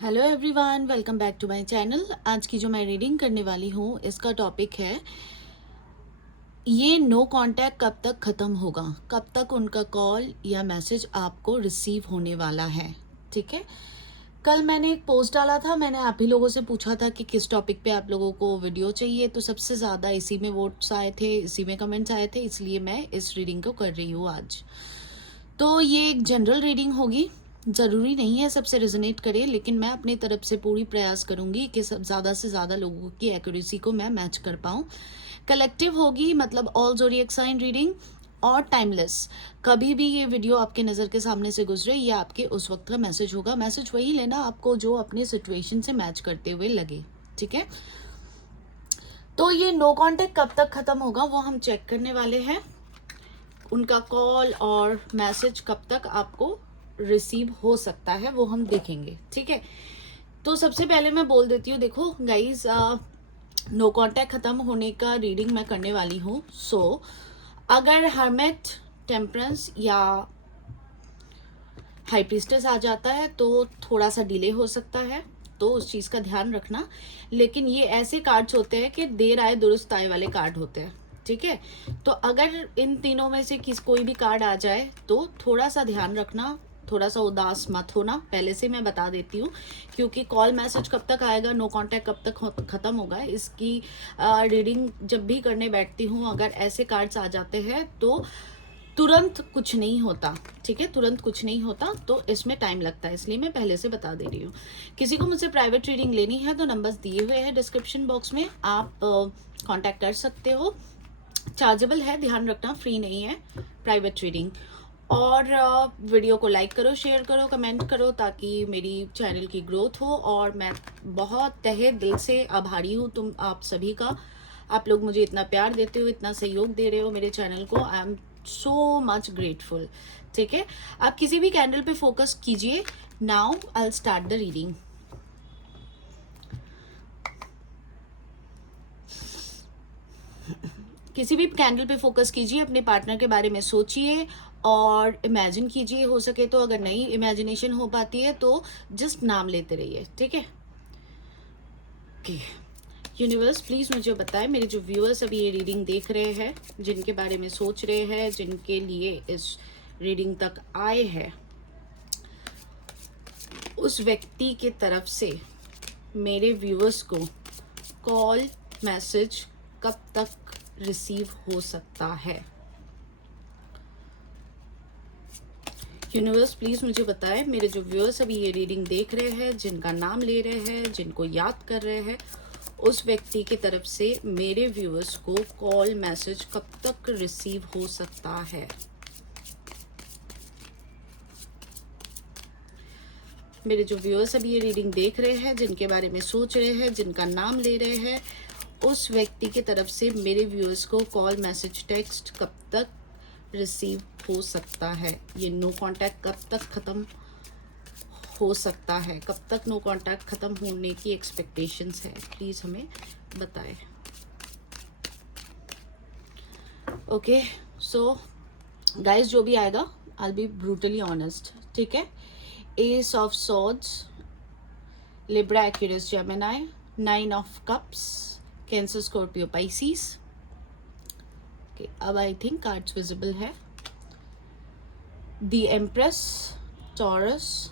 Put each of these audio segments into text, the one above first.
Hello everyone, welcome back to my channel. आज की जो मैं रीडिंग करने वाली हूँ इसका टॉपिक है ये नो कांटेक्ट कब तक ख़त्म होगा, कब तक उनका कॉल या मैसेज आपको रिसीव होने वाला है। ठीक है, कल मैंने एक पोस्ट डाला था, मैंने आप ही लोगों से पूछा था कि किस टॉपिक पे आप लोगों को वीडियो चाहिए, तो सबसे ज़्यादा इसी में वोट्स आए थे, इसी में कमेंट्स आए थे, इसलिए मैं इस रीडिंग को कर रही हूँ आज। तो ये एक जनरल रीडिंग होगी, ज़रूरी नहीं है सबसे रेजोनेट करे, लेकिन मैं अपनी तरफ से पूरी प्रयास करूँगी कि सब ज़्यादा से ज़्यादा लोगों की एक्यूरेसी को मैं मैच कर पाऊँ। कलेक्टिव होगी, मतलब ऑल ज़ोडिएक साइन रीडिंग और टाइमलेस। कभी भी ये वीडियो आपके नज़र के सामने से गुजरे, ये आपके उस वक्त का मैसेज होगा। मैसेज वही लेना आपको जो अपनी सिचुएशन से मैच करते हुए लगे। ठीक है, तो ये नो कॉन्टेक्ट कब तक ख़त्म होगा वो हम चेक करने वाले हैं। उनका कॉल और मैसेज कब तक आपको रिसीव हो सकता है वो हम देखेंगे। ठीक है, तो सबसे पहले मैं बोल देती हूँ, देखो गाइज, नो कांटेक्ट ख़त्म होने का रीडिंग मैं करने वाली हूँ। सो अगर हर्मिट, टेम्परेंस या हाई प्रीस्टेस आ जाता है तो थोड़ा सा डिले हो सकता है, तो उस चीज़ का ध्यान रखना। लेकिन ये ऐसे कार्ड्स होते हैं कि देर आए दुरुस्त आए वाले कार्ड होते हैं। ठीक है, तो अगर इन तीनों में से कोई भी कार्ड आ जाए तो थोड़ा सा ध्यान रखना, थोड़ा सा उदास मत होना, पहले से मैं बता देती हूँ। क्योंकि कॉल मैसेज कब तक आएगा, नो कांटेक्ट कब तक ख़त्म होगा, इसकी रीडिंग जब भी करने बैठती हूँ अगर ऐसे कार्ड्स आ जाते हैं तो तुरंत कुछ नहीं होता। ठीक है, तुरंत कुछ नहीं होता, तो इसमें टाइम लगता है, इसलिए मैं पहले से बता दे रही हूँ। किसी को मुझसे प्राइवेट रीडिंग लेनी है तो नंबर्स दिए हुए हैं डिस्क्रिप्शन बॉक्स में, आप कांटेक्ट कर सकते हो। चार्जेबल है, ध्यान रखना, फ्री नहीं है प्राइवेट रीडिंग। और वीडियो को लाइक करो, शेयर करो, कमेंट करो, ताकि मेरी चैनल की ग्रोथ हो। और मैं बहुत तहे दिल से आभारी हूँ तुम आप सभी का। आप लोग मुझे इतना प्यार देते हो, इतना सहयोग दे रहे हो मेरे चैनल को, I am so much grateful. ठीक है, आप किसी भी कैंडल पे फोकस कीजिए। Now I will start the reading. किसी भी कैंडल पे फोकस कीजिए, अपने पार्टनर के बारे में सोचिए और इमेजिन कीजिए, हो सके तो। अगर नहीं इमेजिनेशन हो पाती है तो जस्ट नाम लेते रहिए। ठीक है, ओके। यूनिवर्स प्लीज़ मुझे बताएं, मेरे जो व्यूअर्स अभी ये रीडिंग देख रहे हैं, जिनके बारे में सोच रहे हैं, जिनके लिए इस रीडिंग तक आए हैं, उस व्यक्ति के तरफ से मेरे व्यूअर्स को कॉल मैसेज कब तक रिसीव हो सकता है। यूनिवर्स प्लीज़ मुझे बताएं, मेरे जो व्यूअर्स अभी ये रीडिंग देख रहे हैं, जिनका नाम ले रहे हैं, जिनको याद कर रहे हैं, उस व्यक्ति की तरफ से मेरे व्यूअर्स को कॉल मैसेज कब तक रिसीव हो सकता है। मेरे जो व्यूअर्स अभी ये रीडिंग देख रहे हैं, जिनके बारे में सोच रहे हैं, जिनका नाम ले रहे हैं, उस व्यक्ति की तरफ से मेरे व्यूअर्स को कॉल मैसेज टेक्स्ट कब तक रिसीव हो सकता है। ये नो कांटेक्ट कब तक ख़त्म हो सकता है, कब तक नो कांटेक्ट ख़त्म होने की एक्सपेक्टेशंस है, प्लीज़ हमें बताएं। ओके, सो गाइस, जो भी आएगा आई बी ब्रूटली ऑनेस्ट। ठीक है, S of swords, Libra, Aquarius, Gemini, nine of cups, cancer, Scorpio, Pisces. Okay, अब आई थिंक कार्ड्स विजिबल है। The empress, taurus,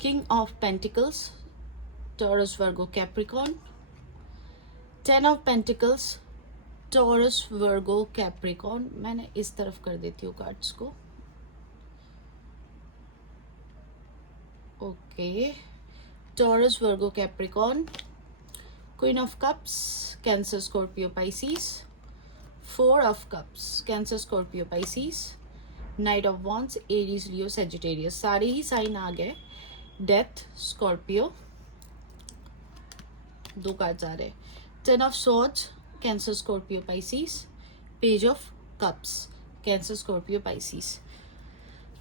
king of pentacles, taurus, Virgo, Capricorn, ten of pentacles, taurus, Virgo, Capricorn. मैंने इस तरफ कर देती हूँ cards को। Okay, taurus, Virgo, Capricorn, queen of cups, cancer, Scorpio, Pisces, four of cups, cancer, Scorpio, Pisces, night of wands, Aries, Leo, Sagittarius. सारे ही sign आ गए। Death, Scorpio, दो कार्ड्स आ रहे। Ten of swords, cancer, Scorpio, Pisces, page of cups, cancer, Scorpio, Pisces.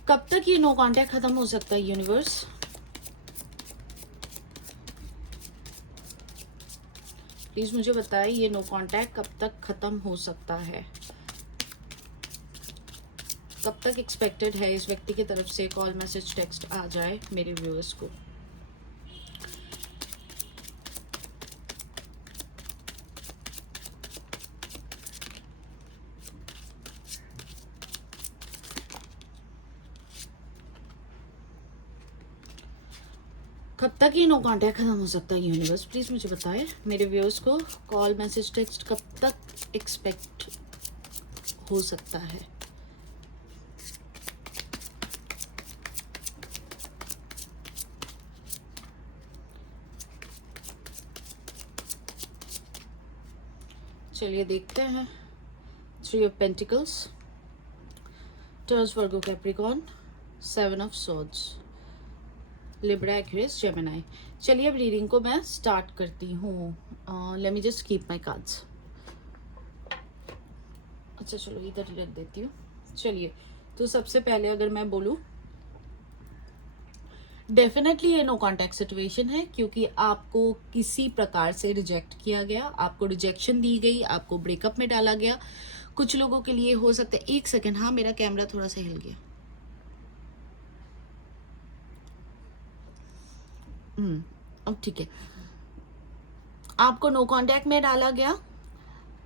कब तक ये no contact खत्म हो सकता है यूनिवर्स? प्लीज मुझे बताएं, ये नो कांटेक्ट कब तक खत्म हो सकता है, कब तक एक्सपेक्टेड है इस व्यक्ति की तरफ से कॉल मैसेज टेक्स्ट आ जाए मेरे व्यूअर्स को। कब तक ये नो कांटेक्ट खत्म हो सकता है यूनिवर्स, प्लीज मुझे बताएं। मेरे व्यूअर्स को कॉल, मैसेज, टेक्स्ट कब तक एक्सपेक्ट हो सकता है? चलिए देखते हैं। 3 of pentacles, taurus, Virgo, Capricorn, 7 of swords, Libra, Aquarius, Gemini. चलिए अब रीडिंग को मैं स्टार्ट करती हूँ। Let me just keep my cards. अच्छा चलो इधर ही रख देती हूँ। चलिए, तो सबसे पहले अगर मैं बोलूँ, डेफिनेटली ये नो कॉन्टैक्ट सिचुएशन है, क्योंकि आपको किसी प्रकार से रिजेक्ट किया गया, आपको रिजेक्शन दी गई, आपको ब्रेकअप में डाला गया। कुछ लोगों के लिए हो सकता है, एक सेकेंड, हाँ मेरा कैमरा थोड़ा सा हिल गया। अब ठीक है। आपको नो कांटेक्ट में डाला गया,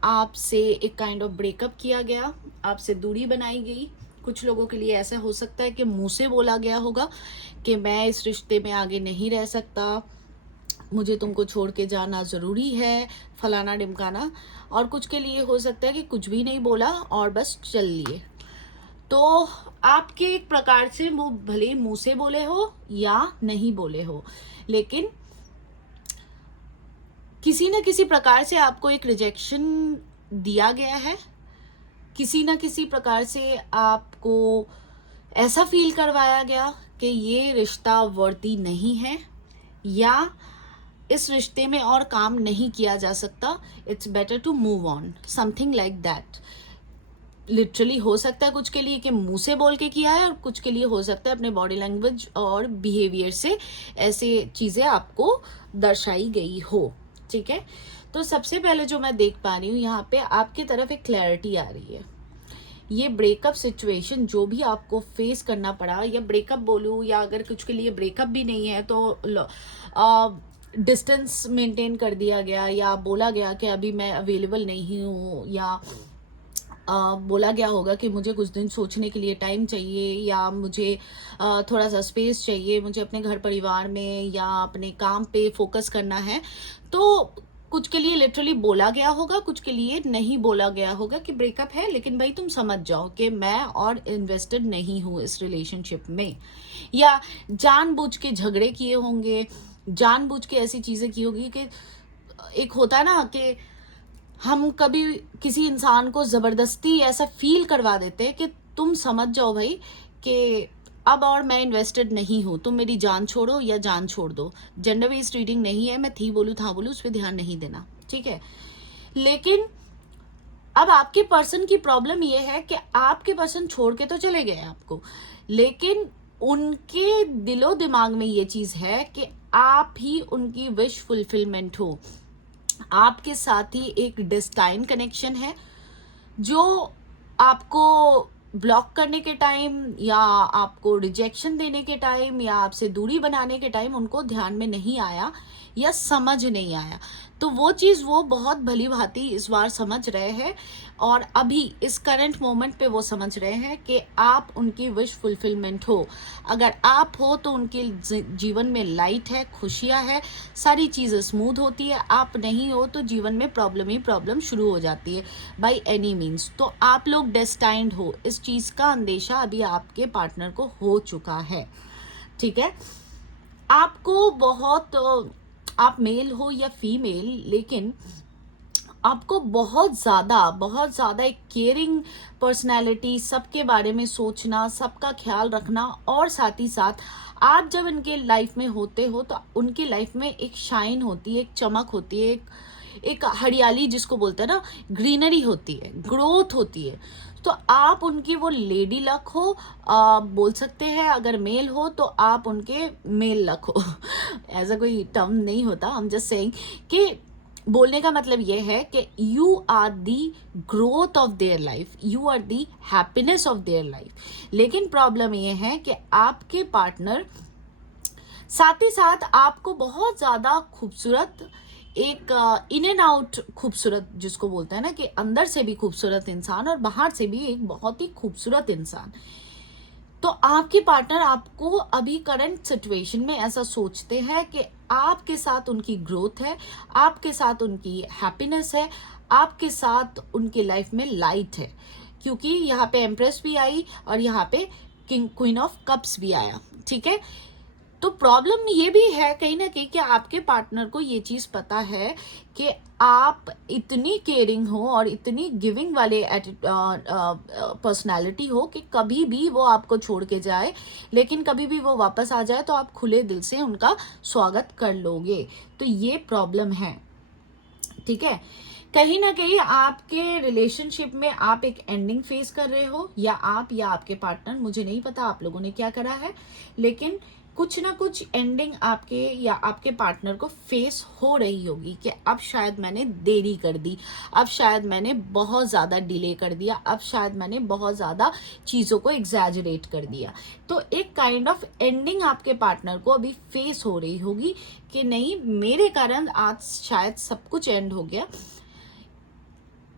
आपसे एक काइंड ऑफ ब्रेकअप किया गया, आपसे दूरी बनाई गई। कुछ लोगों के लिए ऐसा हो सकता है कि मुंह से बोला गया होगा कि मैं इस रिश्ते में आगे नहीं रह सकता, मुझे तुमको छोड़ के जाना ज़रूरी है, फलाना ढिमकाना। और कुछ के लिए हो सकता है कि कुछ भी नहीं बोला और बस चल लिए। तो आपके एक प्रकार से वो भले मुंह से बोले हो या नहीं बोले हो, लेकिन किसी न किसी प्रकार से आपको एक रिजेक्शन दिया गया है। किसी न किसी प्रकार से आपको ऐसा फील करवाया गया कि ये रिश्ता वर्दी नहीं है, या इस रिश्ते में और काम नहीं किया जा सकता, it's better to move on, something like that. Literally हो सकता है कुछ के लिए कि मुंह से बोल के किया है, और कुछ के लिए हो सकता है अपने बॉडी लैंग्वेज और बिहेवियर से ऐसे चीज़ें आपको दर्शाई गई हो। ठीक है, तो सबसे पहले जो मैं देख पा रही हूँ यहाँ पे, आपकी तरफ एक क्लैरिटी आ रही है। ये ब्रेकअप सिचुएशन जो भी आपको फेस करना पड़ा, या ब्रेकअप बोलूँ, या अगर कुछ के लिए ब्रेकअप भी नहीं है तो डिस्टेंस मेंटेन कर दिया गया, या बोला गया कि अभी मैं अवेलेबल नहीं हूँ, या बोला गया होगा कि मुझे कुछ दिन सोचने के लिए टाइम चाहिए, या मुझे थोड़ा सा स्पेस चाहिए, मुझे अपने घर परिवार में या अपने काम पे फोकस करना है। तो कुछ के लिए लिटरली बोला गया होगा, कुछ के लिए नहीं बोला गया होगा कि ब्रेकअप है, लेकिन भाई तुम समझ जाओ कि मैं और इन्वेस्टेड नहीं हूँ इस रिलेशनशिप में। या जानबूझ के झगड़े किए होंगे, जानबूझ के ऐसी चीज़ें की होगी कि एक होता है ना कि हम कभी किसी इंसान को ज़बरदस्ती ऐसा फील करवा देते हैं कि तुम समझ जाओ भाई कि अब और मैं इन्वेस्टेड नहीं हूँ, तुम मेरी जान छोड़ो या जान छोड़ दो। जेंडर बेस्ड रीडिंग नहीं है, मैं थी बोलूँ था बोलूँ, उस पर ध्यान नहीं देना, ठीक है। लेकिन अब आपके पर्सन की प्रॉब्लम ये है कि आपके पर्सन छोड़ के तो चले गए आपको, लेकिन उनके दिलो दिमाग में ये चीज़ है कि आप ही उनकी विश फुलफिलमेंट हो। आपके साथ ही एक डेस्टाइन कनेक्शन है जो आपको ब्लॉक करने के टाइम, या आपको रिजेक्शन देने के टाइम, या आपसे दूरी बनाने के टाइम उनको ध्यान में नहीं आया या समझ नहीं आया। तो वो चीज़ वो बहुत भली भांति इस बार समझ रहे हैं, और अभी इस करंट मोमेंट पे वो समझ रहे हैं कि आप उनकी विश फुलफिलमेंट हो। अगर आप हो तो उनके जीवन में लाइट है, खुशियाँ है, सारी चीज़ें स्मूथ होती है। आप नहीं हो तो जीवन में प्रॉब्लम ही प्रॉब्लम शुरू हो जाती है बाय एनी मीन्स। तो आप लोग डेस्टाइंड हो, इस चीज़ का अंदेशा अभी आपके पार्टनर को हो चुका है, ठीक है। आपको बहुत, आप मेल हो या फीमेल, लेकिन आपको बहुत ज़्यादा एक केयरिंग पर्सनैलिटी, सबके बारे में सोचना, सबका ख्याल रखना, और साथ ही साथ आप जब इनके लाइफ में होते हो तो उनकी लाइफ में एक शाइन होती है, एक चमक होती है, एक हरियाली जिसको बोलते हैं ना, ग्रीनरी होती है, ग्रोथ होती है। तो आप उनकी वो लेडी लक हो, बोल सकते हैं। अगर मेल हो तो आप उनके मेल लक हो ऐसा कोई टर्म नहीं होता, हम जस्ट सेइंग कि बोलने का मतलब ये है कि you are the growth of their life, you are the happiness of their life. लेकिन प्रॉब्लम ये है कि आपके पार्टनर साथ ही साथ आपको बहुत ज़्यादा खूबसूरत, एक इन एंड आउट खूबसूरत, जिसको बोलते हैं ना कि अंदर से भी खूबसूरत इंसान और बाहर से भी एक बहुत ही खूबसूरत इंसान, तो आपके पार्टनर आपको अभी करंट सिचुएशन में ऐसा सोचते हैं कि आपके साथ उनकी ग्रोथ है, आपके साथ उनकी हैप्पीनेस है, आपके साथ उनकी लाइफ में लाइट है, क्योंकि यहाँ पे एम्प्रेस भी आई और यहाँ पे किंग क्वीन ऑफ कप्स भी आया, ठीक है। तो प्रॉब्लम ये भी है कहीं ना कहीं कि आपके पार्टनर को ये चीज़ पता है कि आप इतनी केयरिंग हो और इतनी गिविंग वाले पर्सनालिटी हो कि कभी भी वो आपको छोड़ के जाए, लेकिन कभी भी वो वापस आ जाए तो आप खुले दिल से उनका स्वागत कर लोगे। तो ये प्रॉब्लम है, ठीक है। कहीं ना कहीं आपके रिलेशनशिप में आप एक एंडिंग फेस कर रहे हो, या आप या आपके पार्टनर, मुझे नहीं पता आप लोगों ने क्या करा है, लेकिन कुछ ना कुछ एंडिंग आपके या आपके पार्टनर को फेस हो रही होगी कि अब शायद मैंने देरी कर दी, अब शायद मैंने बहुत ज़्यादा डिले कर दिया, अब शायद मैंने बहुत ज़्यादा चीज़ों को एग्जैजरेट कर दिया। तो एक काइंड ऑफ एंडिंग आपके पार्टनर को अभी फेस हो रही होगी कि नहीं, मेरे कारण आज शायद सब कुछ एंड हो गया।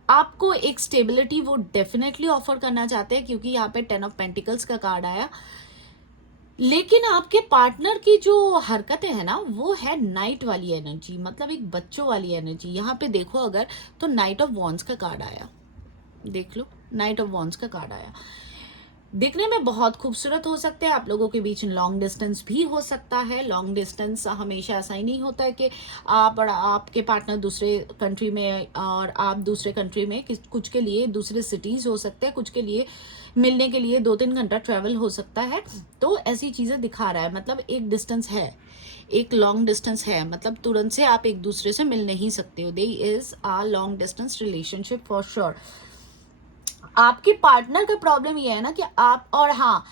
आपको एक स्टेबिलिटी वो डेफिनेटली ऑफर करना चाहते हैं, क्योंकि यहाँ पे 10 ऑफ पेंटिकल्स का कार्ड आया, लेकिन आपके पार्टनर की जो हरकतें हैं ना, वो है नाइट वाली एनर्जी, मतलब एक बच्चों वाली एनर्जी। यहाँ पे देखो अगर, तो नाइट ऑफ वॉन्ड्स का कार्ड आया, देख लो, नाइट ऑफ वॉन्ड्स का कार्ड आया। दिखने में बहुत खूबसूरत हो सकते हैं, आप लोगों के बीच लॉन्ग डिस्टेंस भी हो सकता है। लॉन्ग डिस्टेंस हमेशा ऐसा ही नहीं होता है कि आप और आपके पार्टनर दूसरे कंट्री में और आप दूसरे कंट्री में, कुछ के लिए दूसरे सिटीज़ हो सकते हैं, कुछ के लिए मिलने के लिए 2-3 घंटा ट्रैवल हो सकता है। तो ऐसी चीज़ें दिखा रहा है, मतलब एक डिस्टेंस है, एक लॉन्ग डिस्टेंस है, मतलब तुरंत से आप एक दूसरे से मिल नहीं सकते हो। There is a long distance relationship for sure. आपके पार्टनर का प्रॉब्लम ये है ना कि आप, और हाँ,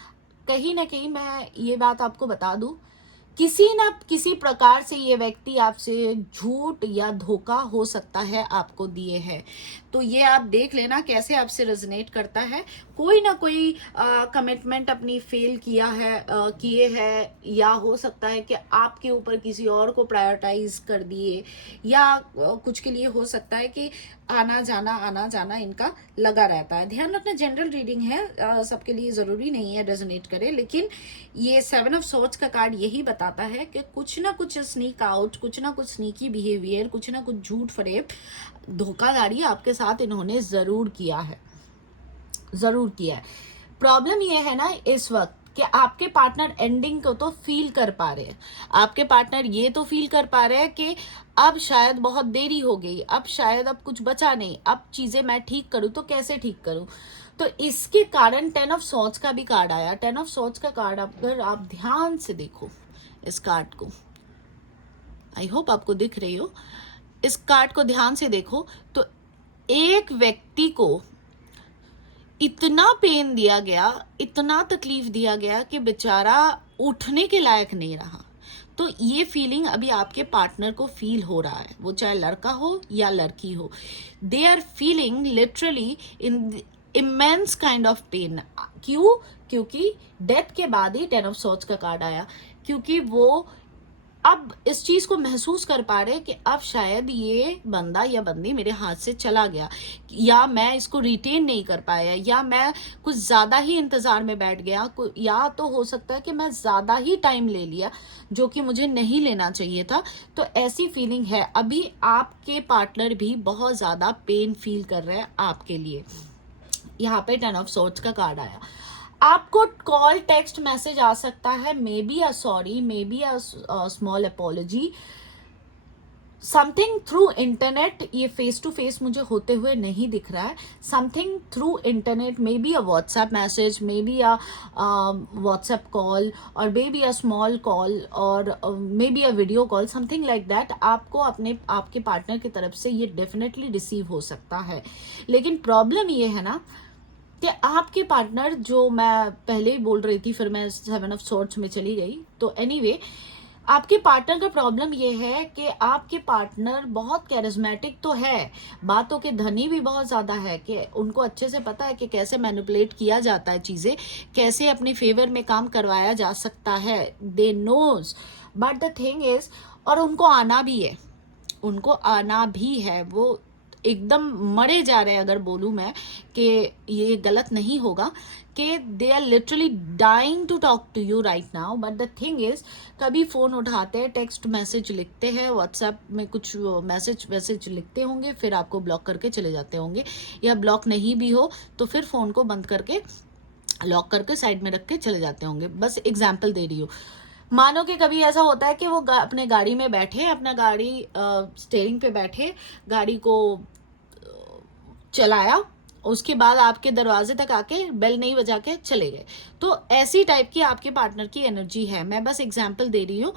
कहीं ना कहीं मैं ये बात आपको बता दूं, किसी न किसी प्रकार से ये व्यक्ति आपसे झूठ या धोखा हो सकता है आपको दिए है। तो ये आप देख लेना कैसे आपसे रेजोनेट करता है। कोई ना कोई कमिटमेंट अपनी फेल किया है, किए है, या हो सकता है कि आपके ऊपर किसी और को प्रायोरिटाइज कर दिए, या कुछ के लिए हो सकता है कि आना जाना इनका लगा रहता है। ध्यान रखना, जनरल रीडिंग है, सबके लिए ज़रूरी नहीं है रेजोनेट करे, लेकिन ये 7 ऑफ सॉर्ड्स का कार्ड यही बताता है कि कुछ ना कुछ स्नीक आउट, कुछ ना कुछ स्नीकी बिहेवियर, कुछ ना कुछ झूठ फरेब, धोखाधड़ी आपके साथ इन्होंने ज़रूर किया है, ज़रूर किया है। प्रॉब्लम ये है ना इस वक्त कि आपके पार्टनर एंडिंग को तो फील कर पा रहे हैं, आपके पार्टनर ये तो फील कर पा रहे हैं कि अब शायद बहुत देरी हो गई, अब शायद अब कुछ बचा नहीं, अब चीज़ें मैं ठीक करूँ तो कैसे ठीक करूँ। तो इसके कारण 10 ऑफ सॉर्ड्स का भी कार्ड आया। 10 ऑफ सॉर्ड्स का कार्ड अगर आप ध्यान से देखो इस कार्ड को, आई होप आपको दिख रही हो, इस कार्ड को ध्यान से देखो, तो एक व्यक्ति को इतना पेन दिया गया, इतना तकलीफ दिया गया कि बेचारा उठने के लायक नहीं रहा। तो ये फीलिंग अभी आपके पार्टनर को फील हो रहा है, वो चाहे लड़का हो या लड़की हो, they are feeling literally in immense kind of pain. क्यों? क्योंकि डेथ के बाद ही 10 ऑफ सॉर्ड्स का कार्ड आया, क्योंकि वो अब इस चीज़ को महसूस कर पा रहे कि अब शायद ये बंदा या बंदी मेरे हाथ से चला गया, या मैं इसको रिटेन नहीं कर पाया, या मैं कुछ ज़्यादा ही इंतज़ार में बैठ गया, या तो हो सकता है कि मैं ज़्यादा ही टाइम ले लिया जो कि मुझे नहीं लेना चाहिए था। तो ऐसी फीलिंग है, अभी आपके पार्टनर भी बहुत ज़्यादा पेन फील कर रहे हैं आपके लिए। यहाँ पे 10 ऑफ सॉर्ड्स का कार्ड आया। आपको कॉल, टेक्स्ट, मैसेज आ सकता है, maybe a sorry, maybe a small apology, something through internet. ये फेस टू फेस मुझे होते हुए नहीं दिख रहा है, something through internet, maybe a WhatsApp message, maybe a WhatsApp call, और maybe a small call, और maybe a video call, something like that. आपको अपने आपके पार्टनर की तरफ से ये डेफिनेटली रिसीव हो सकता है। लेकिन प्रॉब्लम ये है ना कि आपके पार्टनर, जो मैं पहले ही बोल रही थी, फिर मैं 7 ऑफ सॉर्ड्स में चली गई, तो एनीवे, आपके पार्टनर का प्रॉब्लम ये है कि आपके पार्टनर बहुत कैरिज्मेटिक तो है, बातों के धनी भी बहुत ज़्यादा है, कि उनको अच्छे से पता है कि कैसे मैनिपुलेट किया जाता है चीज़ें, कैसे अपने फेवर में काम करवाया जा सकता है, they know. But the thing is, और उनको आना भी है, उनको आना भी है, वो एकदम मरे जा रहे हैं, अगर बोलूँ मैं कि ये गलत नहीं होगा, कि they are literally dying to talk to you right now, but the thing is कभी फ़ोन उठाते हैं, टेक्स्ट मैसेज लिखते हैं, व्हाट्सएप में कुछ मैसेज लिखते होंगे, फिर आपको ब्लॉक करके चले जाते होंगे, या ब्लॉक नहीं भी हो तो फिर फ़ोन को बंद करके लॉक करके साइड में रख के चले जाते होंगे। बस एग्जाम्पल दे रही हूँ। मानो कि कभी ऐसा होता है कि वो अपने गाड़ी में बैठे, अपना गाड़ी स्टीयरिंग पे बैठे, गाड़ी को चलाया, उसके बाद आपके दरवाजे तक आके बेल नहीं बजा के चले गए। तो ऐसी टाइप की आपके पार्टनर की एनर्जी है। मैं बस एग्जाम्पल दे रही हूँ,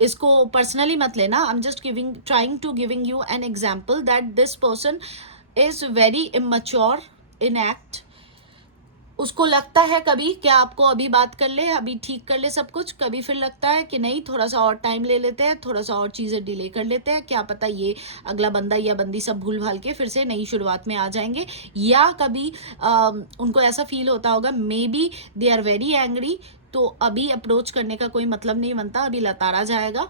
इसको पर्सनली मत लेना। I am just trying to giving you an example that this person is very immature in act. उसको लगता है कभी कि आपको अभी बात कर ले, अभी ठीक कर ले सब कुछ, कभी फिर लगता है कि नहीं, थोड़ा सा और टाइम ले लेते हैं, थोड़ा सा और चीज़ें डिले कर लेते हैं, क्या पता ये अगला बंदा या बंदी सब भूल भाल के फिर से नई शुरुआत में आ जाएंगे। या कभी उनको ऐसा फील होता होगा, maybe they are very angry, तो अभी अप्रोच करने का कोई मतलब नहीं बनता, अभी लताड़ा जाएगा।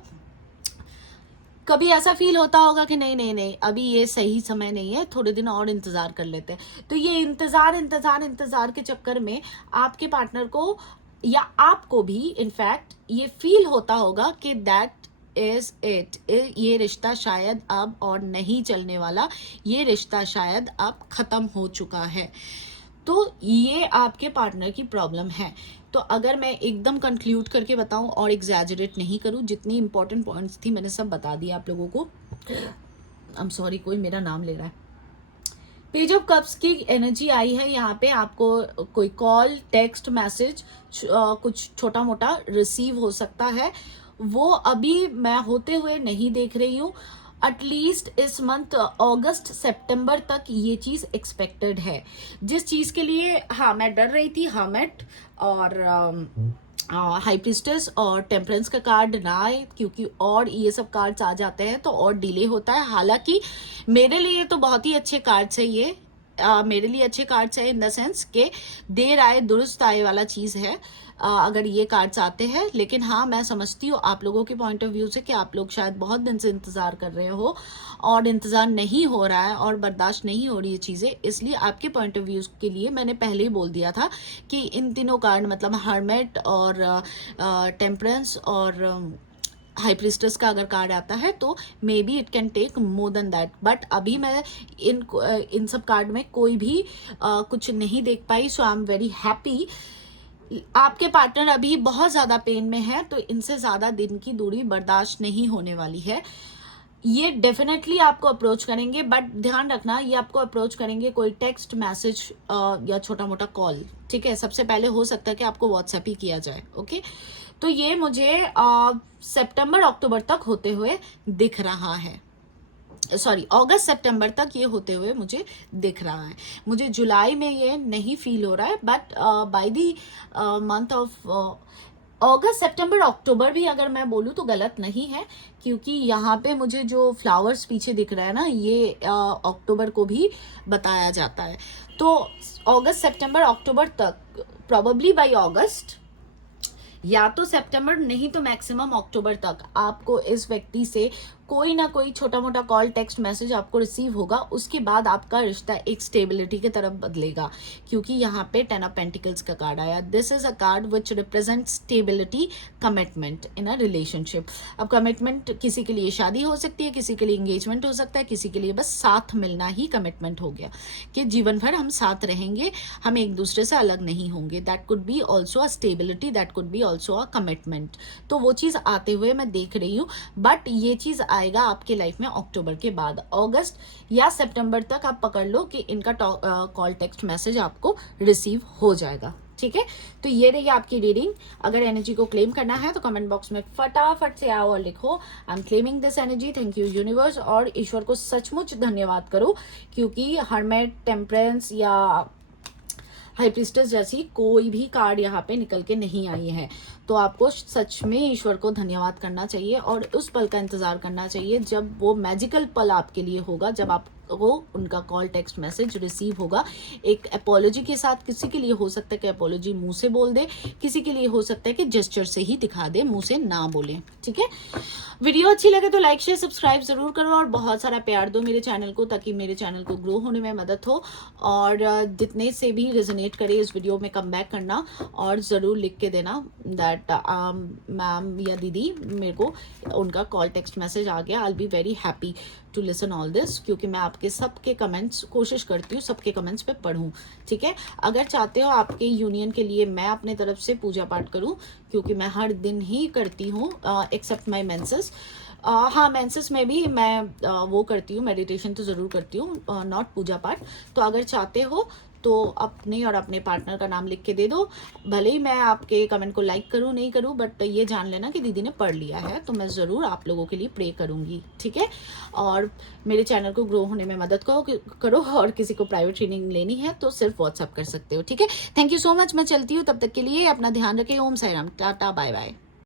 कभी ऐसा फील होता होगा कि नहीं नहीं नहीं, अभी ये सही समय नहीं है, थोड़े दिन और इंतज़ार कर लेते हैं। तो ये इंतज़ार के चक्कर में आपके पार्टनर को या आपको भी इनफैक्ट ये फील होता होगा कि दैट इज इट, ये रिश्ता शायद अब और नहीं चलने वाला, ये रिश्ता शायद अब ख़त्म हो चुका है। तो ये आपके पार्टनर की प्रॉब्लम है। तो अगर मैं एकदम कंक्लूड करके बताऊं और एग्जैजरेट नहीं करूं, जितनी इंपॉर्टेंट पॉइंट्स थी मैंने सब बता दिया आप लोगों को। आई एम सॉरी, कोई मेरा नाम ले रहा है। पेज ऑफ कप्स की एनर्जी आई है यहाँ पे। आपको कोई कॉल, टेक्स्ट मैसेज कुछ छोटा मोटा रिसीव हो सकता है, वो अभी मैं होते हुए नहीं देख रही हूँ। एटलीस्ट इस मंथ अगस्त सितंबर तक ये चीज़ एक्सपेक्टेड है। जिस चीज़ के लिए हाँ मैं डर रही थी, हर्मिट और हाई प्रीस्टेस और टेम्परेंस का कार्ड ना आए, क्योंकि और ये सब कार्ड्स आ जाते हैं तो और डिले होता है। हालांकि मेरे लिए तो बहुत ही अच्छे कार्ड्स है ये, मेरे लिए अच्छे कार्ड्स है इन द सेंस के देर आए दुरुस्त आए वाला चीज़ है अगर ये कार्ड्स आते हैं। लेकिन हाँ, मैं समझती हूँ आप लोगों के पॉइंट ऑफ व्यू से कि आप लोग शायद बहुत दिन से इंतज़ार कर रहे हो और इंतज़ार नहीं हो रहा है और बर्दाश्त नहीं हो रही है चीज़ें, इसलिए आपके पॉइंट ऑफ व्यू के लिए मैंने पहले ही बोल दिया था कि इन तीनों कार्ड मतलब हर्मिट और टेम्परेंस और हाई प्रीस्टेस का अगर कार्ड आता है तो maybe it can take more than that. But अभी मैं इन सब कार्ड में कोई भी कुछ नहीं देख पाई, सो आई एम वेरी हैप्पी। आपके पार्टनर अभी बहुत ज़्यादा पेन में है, तो इनसे ज़्यादा दिन की दूरी बर्दाश्त नहीं होने वाली है। ये डेफिनेटली आपको अप्रोच करेंगे, बट ध्यान रखना ये आपको अप्रोच करेंगे कोई टेक्स्ट मैसेज या छोटा मोटा कॉल, ठीक है। सबसे पहले हो सकता है कि आपको व्हाट्सएप ही किया जाए, ओके। तो ये मुझे सितंबर अक्टूबर तक होते हुए दिख रहा है, सॉरी अगस्त सितंबर तक ये होते हुए मुझे दिख रहा है। मुझे जुलाई में ये नहीं फील हो रहा है, but by the month of August September October भी अगर मैं बोलूँ तो गलत नहीं है, क्योंकि यहाँ पे मुझे जो फ्लावर्स पीछे दिख रहा है ना, ये अक्टूबर को भी बताया जाता है। तो अगस्त सितंबर अक्टूबर तक, प्रॉबेबली बाय अगस्त या तो सितंबर, नहीं तो मैक्सिमम अक्टूबर तक आपको इस व्यक्ति से कोई ना कोई छोटा मोटा कॉल, टेक्स्ट मैसेज आपको रिसीव होगा। उसके बाद आपका रिश्ता एक स्टेबिलिटी की तरफ बदलेगा, क्योंकि यहाँ पे 10 ऑफ पेंटिकल्स का कार्ड आया। This is a card which represent stability, commitment in a relationship. अब कमिटमेंट किसी के लिए शादी हो सकती है, किसी के लिए एंगेजमेंट हो सकता है, किसी के लिए बस साथ मिलना ही कमिटमेंट हो गया कि जीवन भर हम साथ रहेंगे, हम एक दूसरे से अलग नहीं होंगे। That could be also a stability, that could be also a commitment. तो वो चीज़ आते हुए मैं देख रही हूँ, बट ये चीज़ आएगा आपके लाइफ में अक्टूबर के बाद। अगस्त या सितंबर तक आप पकड़ लो कि इनका कॉल, टेक्स्ट मैसेज आपको रिसीव हो जाएगा, ठीक है। तो ये रही आपकी रीडिंग। अगर एनर्जी को क्लेम करना है तो कमेंट बॉक्स में फटाफट से आओ और लिखो I am claiming this energy, thank you universe. और ईश्वर को सचमुच धन्यवाद करो, क्योंकि हर्मिट, टेम्परेंस या हाई प्रीस्टेस जैसी कोई भी कार्ड यहाँ पे निकल के नहीं आई है। तो आपको सच में ईश्वर को धन्यवाद करना चाहिए और उस पल का इंतज़ार करना चाहिए जब वो मैजिकल पल आपके लिए होगा, जब आप को उनका कॉल टेक्स्ट मैसेज रिसीव होगा। एक अपॉलॉजी के साथ, किसी के लिए हो सकता है कि अपॉलॉजी मुंह से बोल दे, किसी के लिए हो सकता है कि जेस्चर से ही दिखा दे, मुंह से ना बोले। ठीक है, वीडियो अच्छी लगे तो लाइक शेयर सब्सक्राइब ज़रूर करो और बहुत सारा प्यार दो मेरे चैनल को, ताकि मेरे चैनल को ग्रो होने में मदद हो। और जितने से भी रेजोनेट करे इस वीडियो में कम बैक करना और ज़रूर लिख के देना दैट मैम या दीदी मेरे को उनका कॉल टेक्स्ट मैसेज आ गया। I will be very happy to listen all this, क्योंकि मैं आपके सबके कमेंट्स कोशिश करती हूँ सबके कमेंट्स पे पढ़ूँ। ठीक है, अगर चाहते हो आपके यूनियन के लिए मैं अपने तरफ से पूजा पाठ करूँ, क्योंकि मैं हर दिन ही करती हूँ एक्सेप्ट माई मेंसेस। हाँ, मेंसेस में भी मैं वो करती हूँ, मेडिटेशन तो ज़रूर करती हूँ, नॉट पूजा पाठ। तो अगर चाहते हो तो अपने और अपने पार्टनर का नाम लिख के दे दो। भले ही मैं आपके कमेंट को लाइक करूँ नहीं करूँ, बट ये जान लेना कि दीदी ने पढ़ लिया है, तो मैं ज़रूर आप लोगों के लिए प्रे करूँगी। ठीक है, और मेरे चैनल को ग्रो होने में मदद करो और किसी को प्राइवेट ट्रेनिंग लेनी है तो सिर्फ व्हाट्सअप कर सकते हो। ठीक है, थैंक यू सो मच। मैं चलती हूँ, तब तक के लिए अपना ध्यान रखें। ओम साई राम, टाटा, बाय बाय।